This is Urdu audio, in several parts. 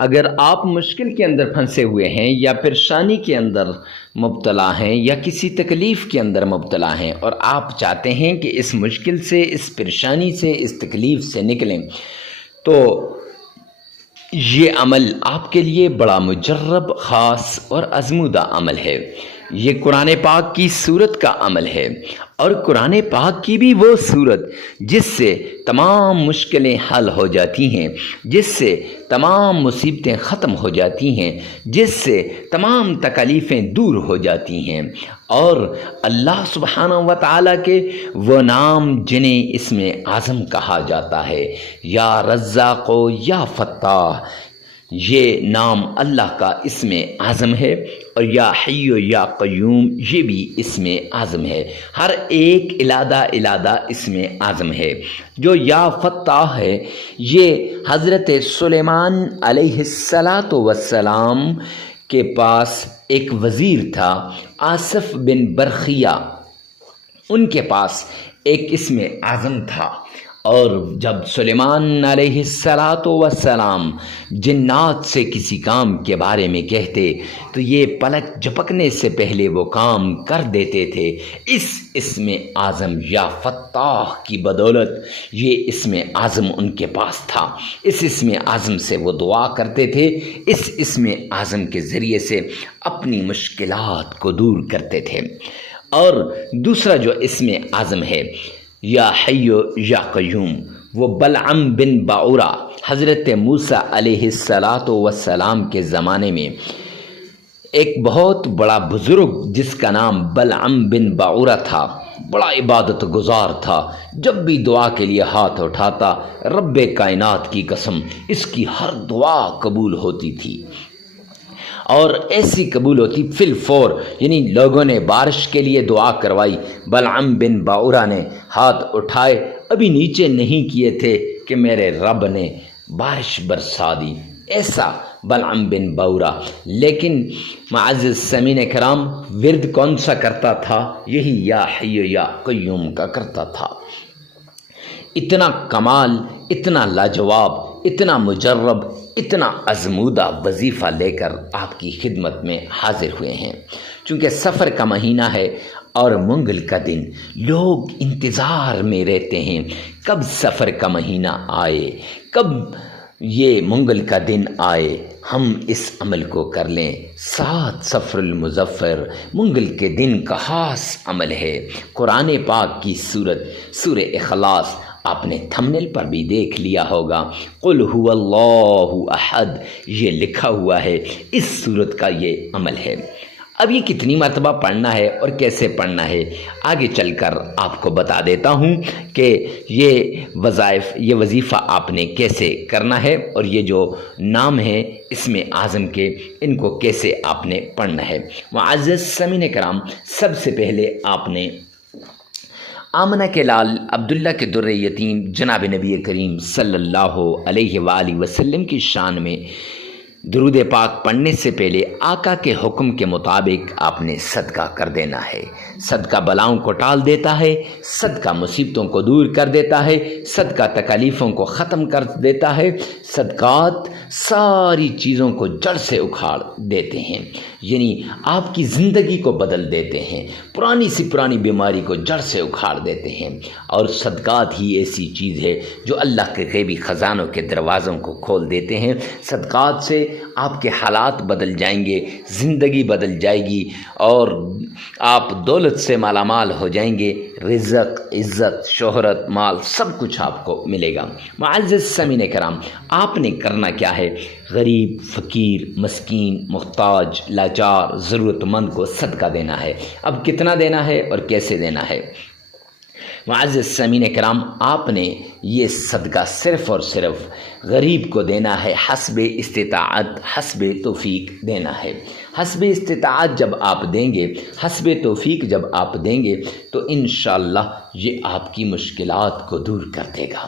اگر آپ مشکل کے اندر پھنسے ہوئے ہیں یا پریشانی کے اندر مبتلا ہیں یا کسی تکلیف کے اندر مبتلا ہیں اور آپ چاہتے ہیں کہ اس مشکل سے، اس پریشانی سے، اس تکلیف سے نکلیں، تو یہ عمل آپ کے لیے بڑا مجرب، خاص اور آزمودہ عمل ہے۔ یہ قرآن پاک کی سورت کا عمل ہے، اور قرآن پاک کی بھی وہ سورت جس سے تمام مشکلیں حل ہو جاتی ہیں، جس سے تمام مصیبتیں ختم ہو جاتی ہیں، جس سے تمام تکلیفیں دور ہو جاتی ہیں، اور اللہ سبحانہ و تعالیٰ کے وہ نام جنہیں اسم اعظم کہا جاتا ہے، یا رزاق و یا فتاح، یہ نام اللہ کا اسم اعظم ہے، اور یا حی و یا قیوم یہ بھی اسم اعظم ہے۔ ہر ایک علیحدہ اسم اعظم ہے۔ جو یا فتاح ہے، یہ حضرت سلیمان علیہ السلام کے پاس ایک وزیر تھا، آصف بن برخیہ، ان کے پاس ایک اسم اعظم تھا، اور جب سلیمان علیہ السلام جنات سے کسی کام کے بارے میں کہتے تو یہ پلک جھپکنے سے پہلے وہ کام کر دیتے تھے۔ اس اسم اعظم یا فتاح کی بدولت یہ اسم اعظم ان کے پاس تھا۔ اس اسم اعظم سے وہ دعا کرتے تھے، اس اسم اعظم کے ذریعے سے اپنی مشکلات کو دور کرتے تھے۔ اور دوسرا جو اسم اعظم ہے، یا حی یا قیوم، وہ بلعم بن باعورہ، حضرت موسیٰ علیہ السلام کے زمانے میں ایک بہت بڑا بزرگ جس کا نام بلعم بن باعورہ تھا، بڑا عبادت گزار تھا، جب بھی دعا کے لیے ہاتھ اٹھاتا، رب کائنات کی قسم اس کی ہر دعا قبول ہوتی تھی، اور ایسی قبول ہوتی فی الفور، یعنی لوگوں نے بارش کے لیے دعا کروائی، بلعم بن باعورہ نے ہاتھ اٹھائے، ابھی نیچے نہیں کیے تھے کہ میرے رب نے بارش برسا دی، ایسا بلعم بن باعورہ۔ لیکن معزز سامعین کرام، ورد کون سا کرتا تھا؟ یہی یا حی یا قیوم کا کرتا تھا۔ اتنا کمال، اتنا لاجواب، اتنا مجرب، اتنا آزمودہ وظیفہ لے کر آپ کی خدمت میں حاضر ہوئے ہیں۔ چونکہ سفر کا مہینہ ہے اور منگل کا دن، لوگ انتظار میں رہتے ہیں کب سفر کا مہینہ آئے، کب یہ منگل کا دن آئے، ہم اس عمل کو کر لیں۔ 7 صفر المظفر منگل کے دن کا خاص عمل ہے۔ قرآن پاک کی سورہ اخلاص آپ نے تھمبنیل پر بھی دیکھ لیا ہوگا، قل هو اللہ احد، یہ لکھا ہوا ہے، اس سورت کا یہ عمل ہے۔ اب یہ کتنی مرتبہ پڑھنا ہے اور کیسے پڑھنا ہے، آگے چل کر آپ کو بتا دیتا ہوں کہ یہ وظیفہ آپ نے کیسے کرنا ہے، اور یہ جو نام ہے اسم اعظم کے، ان کو کیسے آپ نے پڑھنا ہے۔ معزز سامعین کرام، سب سے پہلے آپ نے آمنہ کے لال عبداللہ کے در یتیم جناب نبی کریم صلی اللہ علیہ وآلہ وسلم کی شان میں درود پاک پڑھنے سے پہلے آقا کے حکم کے مطابق آپ نے صدقہ کر دینا ہے۔ صدقہ بلاؤں کو ٹال دیتا ہے، صدقہ مصیبتوں کو دور کر دیتا ہے، صدقہ تکالیفوں کو ختم کر دیتا ہے، صدقات ساری چیزوں کو جڑ سے اکھاڑ دیتے ہیں، یعنی آپ کی زندگی کو بدل دیتے ہیں، پرانی سی پرانی بیماری کو جڑ سے اکھاڑ دیتے ہیں، اور صدقات ہی ایسی چیز ہے جو اللہ کے غیبی خزانوں کے دروازوں کو کھول دیتے ہیں۔ صدقات سے آپ کے حالات بدل جائیں گے، زندگی بدل جائے گی، اور آپ دولت سے مالا مال ہو جائیں گے، رزق، عزت، شہرت، مال سب کچھ آپ کو ملے گا۔ معزز سامعین کرام، آپ نے کرنا کیا ہے؟ غریب، فقیر، مسکین، محتاج، لاچار، ضرورت مند کو صدقہ دینا ہے۔ اب کتنا دینا ہے اور کیسے دینا ہے؟ معزز سامعین کرام، آپ نے یہ صدقہ صرف اور صرف غریب کو دینا ہے، حسب استطاعت، حسب توفیق دینا ہے۔ حسب استطاعت جب آپ دیں گے، حسب توفیق جب آپ دیں گے، تو انشاءاللہ یہ آپ کی مشکلات کو دور کر دے گا۔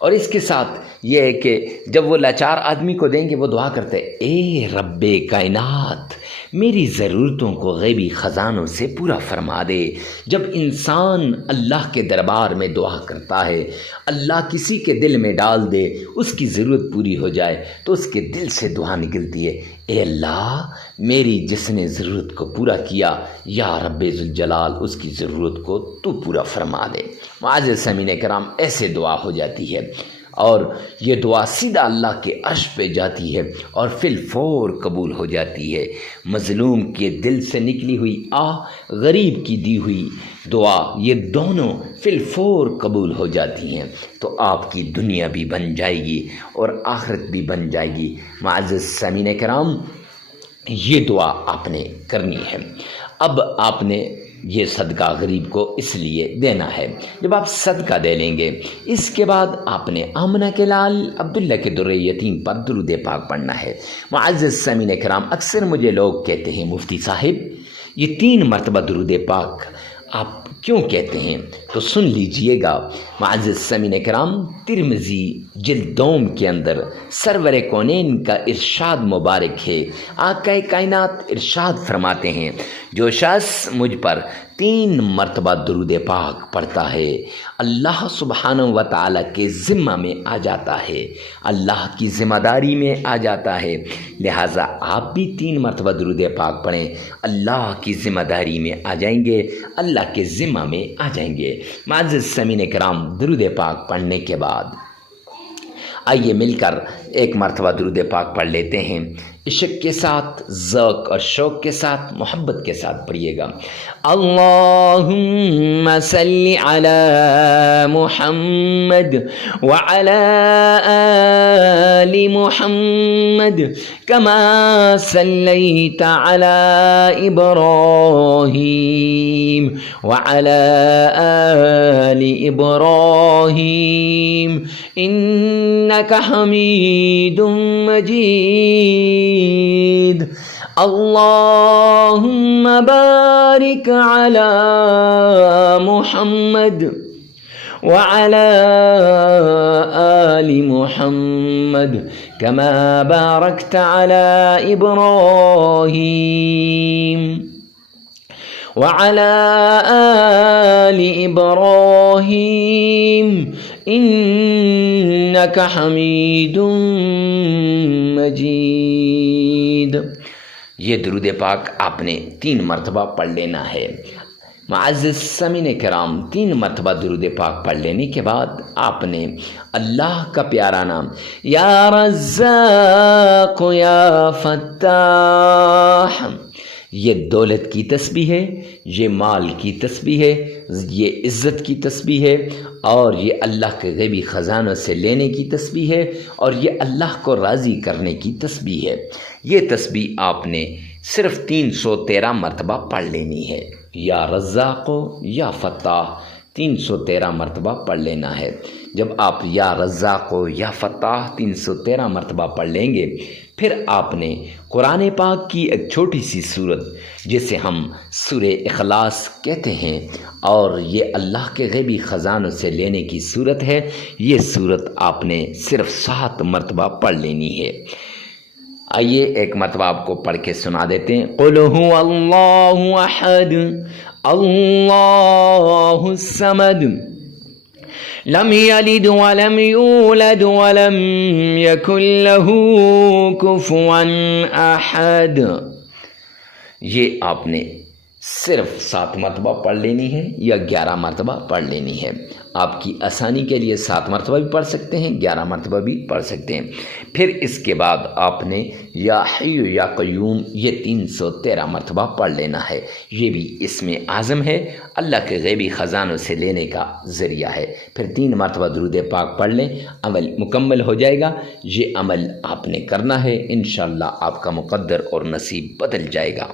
اور اس کے ساتھ یہ ہے کہ جب وہ لاچار آدمی کو دیں گے، وہ دعا کرتے اے رب کائنات، میری ضرورتوں کو غیبی خزانوں سے پورا فرما دے۔ جب انسان اللہ کے دربار میں دعا کرتا ہے، اللہ کسی کے دل میں ڈال دے، اس کی ضرورت پوری ہو جائے تو اس کے دل سے دعا نکلتی ہے، اے اللہ میری جس نے ضرورت کو پورا کیا، یا رب ذوالجلال اس کی ضرورت کو تو پورا فرما دے۔ معزز سامعین کرام، ایسے دعا ہو جاتی ہے اور یہ دعا سیدھا اللہ کے عرش پہ جاتی ہے اور فی الفور قبول ہو جاتی ہے۔ مظلوم کے دل سے نکلی ہوئی غریب کی دی ہوئی دعا، یہ دونوں فی الفور قبول ہو جاتی ہیں تو آپ کی دنیا بھی بن جائے گی اور آخرت بھی بن جائے گی۔ معزز سامعین کرام، یہ دعا آپ نے کرنی ہے۔ اب آپ نے یہ صدقہ غریب کو اس لیے دینا ہے، جب آپ صدقہ دے لیں گے اس کے بعد آپ نے آمنہ کے لال عبداللہ کے در یتیم پر درود پاک پڑھنا ہے۔ معزز سامعین کرام، اکثر مجھے لوگ کہتے ہیں مفتی صاحب یہ 3 مرتبہ درود پاک آپ کیوں کہتے ہیں؟ تو سن لیجئے گا معزز سامعین کرام، ترمذی جلد 2 کے اندر سرور کونین کا ارشاد مبارک ہے۔ آقا کائنات ارشاد فرماتے ہیں، جو شخص مجھ پر 3 مرتبہ درود پاک پڑھتا ہے اللہ سبحانہ و تعالیٰ کے ذمہ میں آ جاتا ہے، اللہ کی ذمہ داری میں آ جاتا ہے۔ لہٰذا آپ بھی 3 مرتبہ درود پاک پڑھیں، اللہ کی ذمہ داری میں آ جائیں گے، اللہ کے ذمہ میں آ جائیں گے۔ معزز سامعین کرام، درود پاک پڑھنے کے بعد آئیے مل کر 1 مرتبہ درود پاک پڑھ لیتے ہیں، عشق کے ساتھ، ذوق اور شوق کے ساتھ، محبت کے ساتھ پڑھیے گا۔ اللہم صلی علی محمد وعلی آل محمد کما صلیت علی ابراہیم وعلی آل ابراہیم انک حمید مجید۔ اللہم بارک علی محمد وعلی آل محمد کما بارکت علی ابراہیم وعلی آل ابراہیم انک حمید مجید۔ یہ درود پاک آپ نے 3 مرتبہ پڑھ لینا ہے۔ معزز سامعین کرام، 3 مرتبہ درود پاک پڑھ لینے کے بعد آپ نے اللہ کا پیارا نام یا رزاق یا فتاح، یہ دولت کی تسبیح ہے، یہ مال کی تسبیح ہے، یہ عزت کی تسبیح ہے، اور یہ اللہ کے غیبی خزانوں سے لینے کی تسبیح ہے، اور یہ اللہ کو راضی کرنے کی تسبیح ہے۔ یہ تسبیح آپ نے صرف 313 مرتبہ پڑھ لینی ہے۔ یا رزاق یا فتاح 313 مرتبہ پڑھ لینا ہے۔ جب آپ یا رزاق یا فتاح 313 مرتبہ پڑھ لیں گے، پھر آپ نے قرآن پاک کی ایک چھوٹی سی صورت جسے ہم سورہ اخلاص کہتے ہیں، اور یہ اللہ کے غیبی خزانوں سے لینے کی صورت ہے، یہ صورت آپ نے صرف 7 مرتبہ پڑھ لینی ہے۔ آئیے 1 مرتبہ آپ کو پڑھ کے سنا دیتے ہیں۔ قل هو اللہ احد اللہ الصمد لم یلد ولم یولد ولم یکن له کفوا احد۔ یہ آپ نے صرف 7 مرتبہ پڑھ لینی ہے یا 11 مرتبہ پڑھ لینی ہے۔ آپ کی آسانی کے لیے 7 مرتبہ بھی پڑھ سکتے ہیں، 11 مرتبہ بھی پڑھ سکتے ہیں۔ پھر اس کے بعد آپ نے یا حی یا قیوم یہ 313 مرتبہ پڑھ لینا ہے۔ یہ بھی اسم اعظم ہے، اللہ کے غیبی خزانوں سے لینے کا ذریعہ ہے۔ پھر 3 مرتبہ درود پاک پڑھ لیں، عمل مکمل ہو جائے گا۔ یہ عمل آپ نے کرنا ہے، انشاءاللہ آپ کا مقدر اور نصیب بدل جائے گا۔